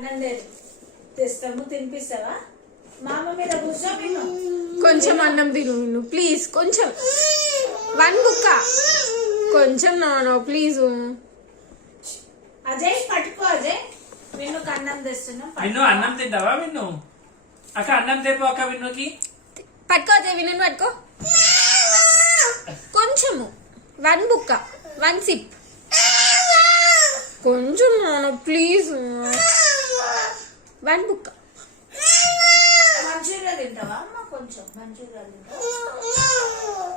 అన్నం లేదు తెస్తాము, తినిపిస్తావా? మా అమ్మ మీద కూర్చో. విను, కొంచెం అన్నం తిను విను ప్లీజ్. కొంచెం 1 బుక్క కొంచెం నానో ప్లీజ్. అజయ్ పట్టుకో. అజయ్ విన్నుకు అన్నం తెస్తున్నాం. విన్ను అన్నం తింటావా? విన్ను అక్క అన్నం తెపో అక్క. విన్నుకి పట్టుకో అజయ్, విన్ను పట్టుకో. కొంచెము 1 బుక్క 1 సిప్. కొంచెం నానో ప్లీజ్. 1 బుక్క. మంచూరియా తింటావా అమ్మ? కొంచెం మంచూరియా తింటావా?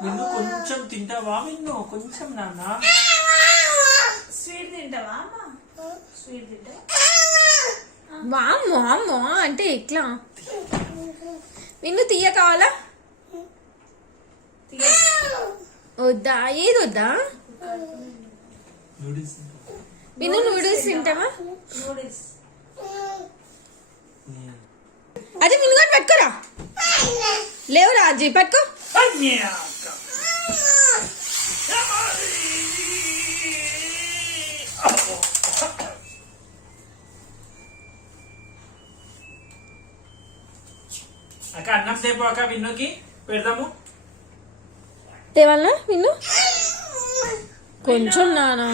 విన్ను కొంచెం తింటావా? విన్ను కొంచెం నాన్న. స్వీట్ తింటావా అమ్మ? స్వీట్ తింటావా? వామ్మో అమ్మో అంటే ఎట్లా? విన్ను తీయ కావాలా? వద్దా? ఏది వద్దా? విన్ను నూడిల్స్ తింటావా? నూడిల్స్. అదే విన్ను కానీ పట్టుకోరా. లేవురా అజయ్ పట్టుకో. అక్క అన్నం సేపు అక్క. విన్నుకి పెడదాము. తేవాలనా విన్ను? కొంచెం నానా.